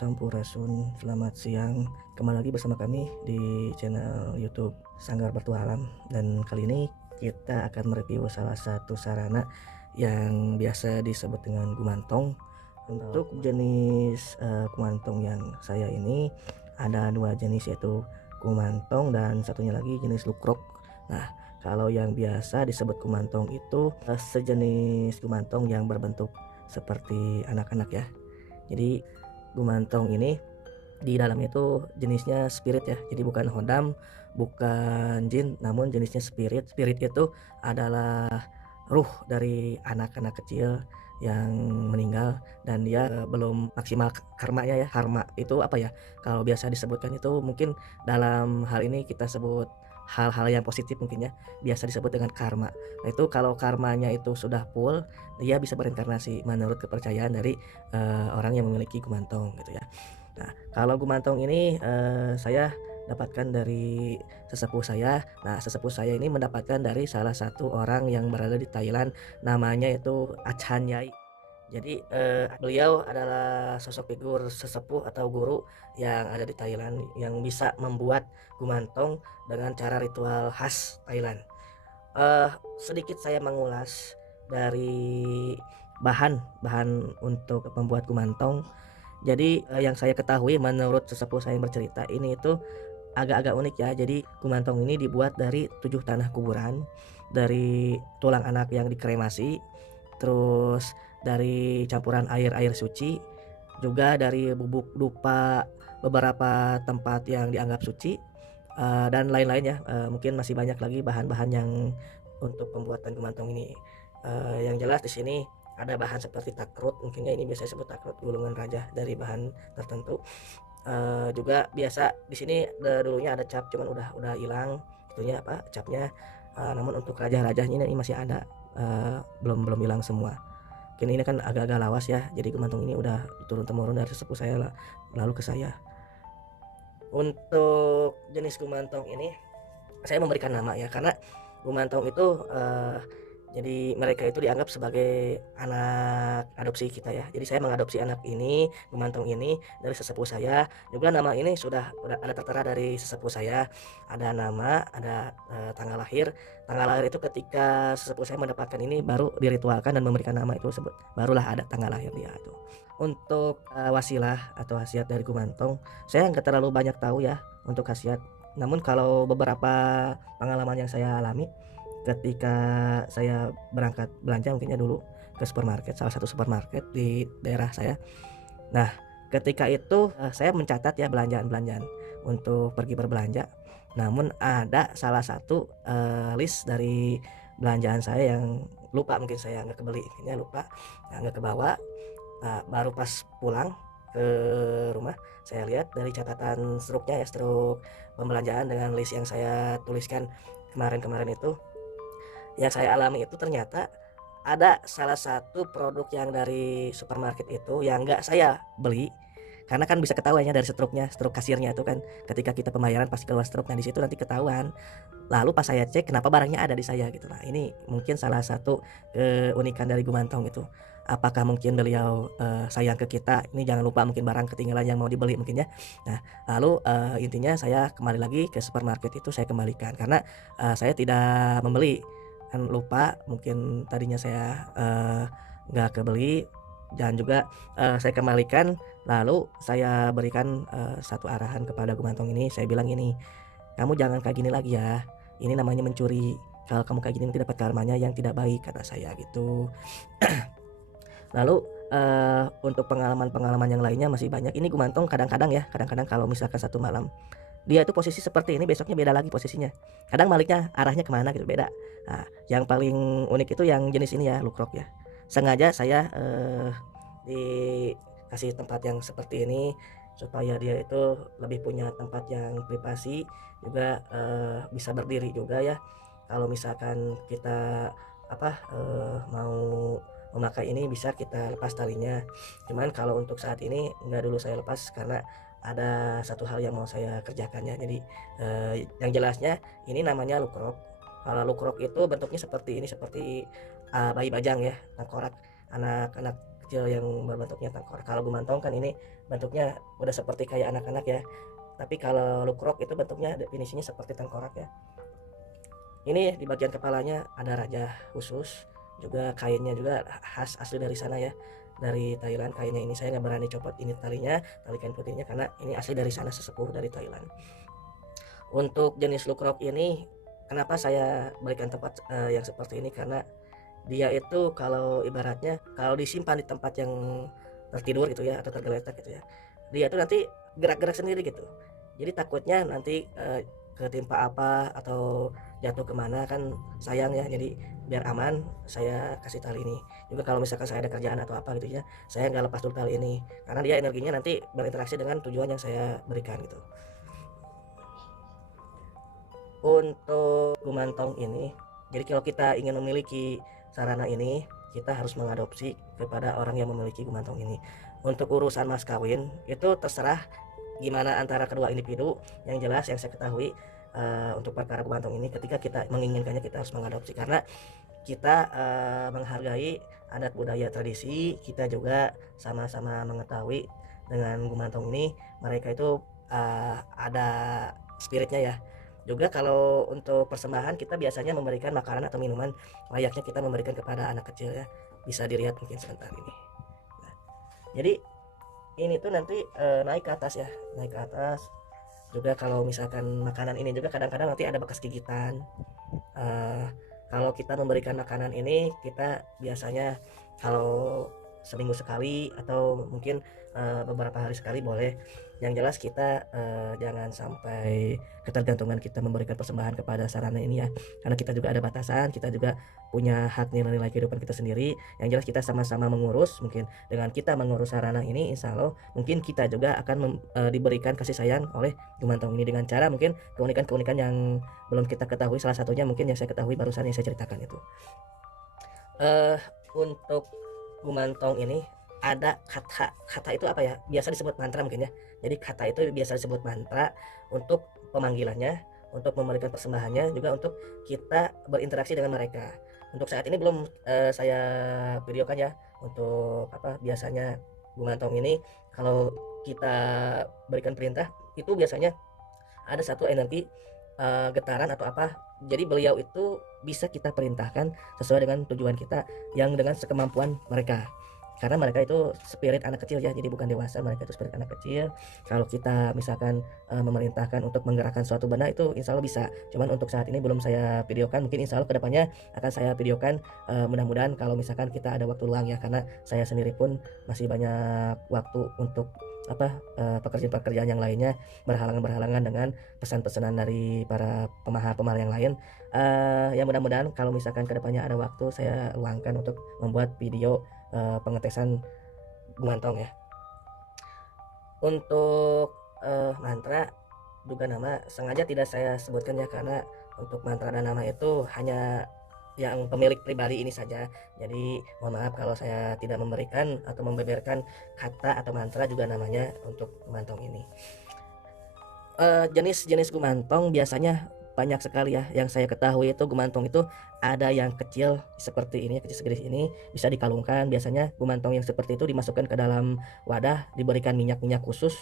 Sampurasun, selamat siang. Kembali lagi bersama kami di channel YouTube Sanggar Bertualam, dan kali ini kita akan mereview salah satu sarana yang biasa disebut dengan gumantong. Untuk jenis gumantong yang saya ini ada dua jenis, yaitu gumantong dan satunya lagi jenis lukrok. Nah, kalau yang biasa disebut gumantong itu sejenis gumantong yang berbentuk seperti anak-anak ya. Jadi gumantong ini di dalamnya itu jenisnya spirit ya. Jadi bukan hodam, bukan jin, namun jenisnya spirit. Spirit itu adalah ruh dari anak-anak kecil yang meninggal dan dia belum maksimal karmanya ya. Karma itu apa ya? Kalau biasa disebutkan itu mungkin dalam hal ini kita sebut hal-hal yang positif mungkin ya. Biasa disebut dengan karma. Nah, itu kalau karmanya itu sudah full, dia bisa berinkarnasi menurut kepercayaan dari orang yang memiliki gumantong gitu ya. Nah, kalau gumantong ini saya dapatkan dari sesepuh saya. Nah, sesepuh saya ini mendapatkan dari salah satu orang yang berada di Thailand, namanya itu Achan Yai. Jadi beliau adalah sosok figur sesepuh atau guru yang ada di Thailand yang bisa membuat gumantong dengan cara ritual khas Thailand. Sedikit saya mengulas dari bahan-bahan untuk membuat gumantong. Jadi yang saya ketahui menurut sesepuh saya yang bercerita ini itu agak-agak unik ya. Jadi gumantong ini dibuat dari 7 tanah kuburan, dari tulang anak yang dikremasi, terus dari campuran air-air suci, juga dari bubuk dupa beberapa tempat yang dianggap suci, dan lain-lain ya. Mungkin masih banyak lagi bahan-bahan yang untuk pembuatan gumantong ini. Yang jelas di sini ada bahan seperti takrut, mungkin ya ini biasa disebut takrut, gulungan raja dari bahan tertentu. Juga biasa di sini dulunya ada cap, cuman udah hilang itunya apa capnya. Namun untuk raja-rajanya ini masih ada, belum belum hilang semua. Mungkin ini kan agak-agak lawas ya, jadi gumantong ini udah turun temurun dari sepupu saya lalu ke saya. Untuk jenis gumantong ini saya memberikan nama ya, karena gumantong itu jadi mereka itu dianggap sebagai anak adopsi kita ya. Jadi saya mengadopsi anak ini, gumantong ini dari sesepuh saya. Juga nama ini sudah ada tertera dari sesepuh saya. Ada nama, ada tanggal lahir. Tanggal lahir itu ketika sesepuh saya mendapatkan ini baru diritualkan dan memberikan nama itu sebut. Barulah ada tanggal lahir dia itu. Untuk wasilah atau khasiat dari gumantong, saya nggak terlalu banyak tahu ya untuk khasiat. Namun kalau beberapa pengalaman yang saya alami ketika saya berangkat belanja mungkinnya dulu ke supermarket, salah satu supermarket di daerah saya. Nah, ketika itu saya mencatat ya belanjaan-belanjaan untuk pergi berbelanja. Namun ada salah satu list dari belanjaan saya yang lupa, mungkin saya nggak kebeli, kayaknya lupa, nggak kebawa. Baru pas pulang ke rumah saya lihat dari catatan struknya ya, struk pembelanjaan dengan list yang saya tuliskan kemarin-kemarin itu. Yang saya alami itu ternyata ada salah satu produk yang dari supermarket itu yang nggak saya beli, karena kan bisa ketahuan ya dari struknya, struk kasirnya itu kan ketika kita pembayaran pasti keluar struknya di situ nanti ketahuan. Lalu pas saya cek kenapa barangnya ada di saya gitu. Nah, ini mungkin salah satu keunikan dari gumantong itu. Apakah mungkin beliau sayang ke kita, ini jangan lupa mungkin barang ketinggalan yang mau dibeli mungkin ya. Nah, lalu intinya saya kembali lagi ke supermarket itu, saya kembalikan karena saya tidak membeli. Kan lupa, mungkin tadinya saya nggak kebeli, dan juga saya kembalikan. Lalu saya berikan satu arahan kepada gumantong ini, saya bilang ini, "Kamu jangan kayak gini lagi ya, ini namanya mencuri. Kalau kamu kayak gini nanti dapat karmanya yang tidak baik," kata saya gitu. Lalu untuk pengalaman-pengalaman yang lainnya masih banyak. Ini gumantong kadang-kadang ya, kadang-kadang kalau misalkan satu malam dia itu posisi seperti ini, besoknya beda lagi posisinya. Kadang baliknya arahnya kemana gitu, beda. Nah, yang paling unik itu yang jenis ini ya, lukrok ya. Sengaja saya dikasih tempat yang seperti ini supaya dia itu lebih punya tempat yang privasi, juga bisa berdiri juga ya. Kalau misalkan kita apa mau memakai ini bisa kita lepas talinya. Cuman kalau untuk saat ini nggak dulu saya lepas karena ada satu hal yang mau saya kerjakan ya. Jadi yang jelasnya ini namanya lukrok. Kalau lukrok itu bentuknya seperti ini, seperti bayi bajang ya, tengkorak anak-anak kecil yang berbentuknya tengkorak. Kalau gumantong kan ini bentuknya udah seperti kayak anak-anak ya. Tapi kalau lukrok itu bentuknya definisinya seperti tengkorak ya. Ini di bagian kepalanya ada raja khusus, juga kainnya juga khas asli dari sana ya, dari Thailand. Kainnya ini saya nggak berani copot ini talinya, tali kain putihnya, karena ini asli dari sana, sesepuh dari Thailand. Untuk jenis lukrok ini, kenapa saya berikan tempat yang seperti ini, karena dia itu kalau ibaratnya kalau disimpan di tempat yang tertidur gitu ya, atau tergeletak gitu ya, dia itu nanti gerak-gerak sendiri gitu. Jadi takutnya nanti ketimpa apa atau jatuh kemana kan sayang ya. Jadi biar aman saya kasih tali ini. Juga kalau misalkan saya ada kerjaan atau apa gitu ya, saya nggak lepas dulu tali ini, karena dia energinya nanti berinteraksi dengan tujuan yang saya berikan gitu. Untuk gumantong ini, jadi kalau kita ingin memiliki sarana ini, kita harus mengadopsi kepada orang yang memiliki gumantong ini. Untuk urusan mas kawin itu terserah gimana antara kedua individu. Yang jelas yang saya ketahui, untuk perkara gumantong ini, ketika kita menginginkannya, kita harus mengadopsi, karena kita menghargai adat budaya tradisi kita, juga sama-sama mengetahui dengan gumantong ini mereka itu ada spiritnya ya. Juga kalau untuk persembahan, kita biasanya memberikan makanan atau minuman layaknya kita memberikan kepada anak kecil ya. Bisa dilihat mungkin sebentar ini. Nah, jadi ini tuh nanti naik ke atas ya, naik ke atas. Juga kalau misalkan makanan ini juga kadang-kadang nanti ada bekas gigitan. Kalau kita memberikan makanan ini, kita biasanya kalau seminggu sekali atau mungkin beberapa hari sekali boleh. Yang jelas kita jangan sampai ketergantungan kita memberikan persembahan kepada sarana ini ya, karena kita juga ada batasan, kita juga punya hak nilai-nilai kehidupan kita sendiri. Yang jelas kita sama-sama mengurus, mungkin dengan kita mengurus sarana ini, insya Allah mungkin kita juga akan diberikan kasih sayang oleh gumantong ini, dengan cara mungkin keunikan-keunikan yang belum kita ketahui. Salah satunya mungkin yang saya ketahui barusan yang saya ceritakan itu. Untuk gumantong ini ada kata itu apa ya, biasa disebut mantra mungkin ya. Jadi kata itu biasa disebut mantra untuk pemanggilannya, untuk memberikan persembahannya, juga untuk kita berinteraksi dengan mereka. Untuk saat ini belum saya videokan ya, untuk apa biasanya gumantong ini kalau kita berikan perintah itu biasanya ada satu energi getaran atau apa. Jadi beliau itu bisa kita perintahkan sesuai dengan tujuan kita, yang dengan sekemampuan mereka, karena mereka itu spirit anak kecil ya, jadi bukan dewasa, mereka itu spirit anak kecil. Kalau kita misalkan memerintahkan untuk menggerakkan suatu benda, itu insya Allah bisa. Cuman untuk saat ini belum saya videokan, mungkin insya Allah kedepannya akan saya videokan. Mudah-mudahan kalau misalkan kita ada waktu luang ya, karena saya sendiri pun masih banyak waktu untuk apa pekerjaan-pekerjaan yang lainnya, berhalangan dengan pesan-pesanan dari para pemahar yang lain. Ya mudah-mudahan kalau misalkan kedepannya ada waktu, saya luangkan untuk membuat video pengetesan gumantong ya. Untuk mantra juga nama sengaja tidak saya sebutkan ya, karena untuk mantra dan nama itu hanya yang pemilik pribadi ini saja. Jadi mohon maaf kalau saya tidak memberikan atau membeberkan kata atau mantra juga namanya untuk gumantong ini. Jenis-jenis gumantong biasanya banyak sekali ya. Yang saya ketahui itu gumantong itu ada yang kecil seperti ini, kecil segini ini, bisa dikalungkan. Biasanya gumantong yang seperti itu dimasukkan ke dalam wadah, diberikan minyak-minyak khusus,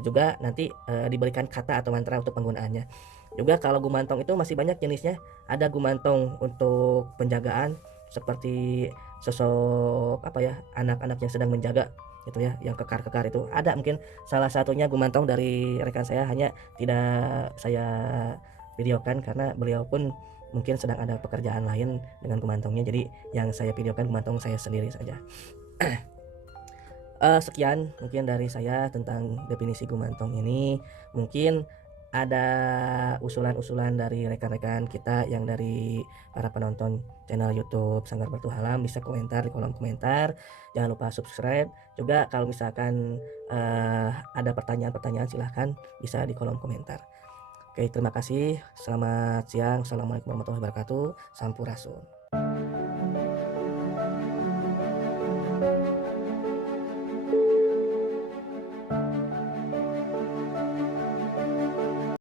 juga nanti diberikan kata atau mantra untuk penggunaannya. Juga kalau gumantong itu masih banyak jenisnya. Ada gumantong untuk penjagaan, seperti sosok apa ya, anak-anak yang sedang menjaga itu ya, yang kekar-kekar itu ada. Mungkin salah satunya gumantong dari rekan saya, hanya tidak saya videokan karena beliau pun mungkin sedang ada pekerjaan lain dengan gumantongnya. Jadi yang saya videokan gumantong saya sendiri saja. Sekian mungkin dari saya tentang definisi gumantong ini. Mungkin ada usulan-usulan dari rekan-rekan kita yang dari para penonton channel YouTube Sanggar Bertualam, bisa komentar di kolom komentar. Jangan lupa subscribe juga. Kalau misalkan ada pertanyaan-pertanyaan, silahkan bisa di kolom komentar. Oke, terima kasih. Selamat siang. Assalamualaikum warahmatullahi wabarakatuh. Sampurasun.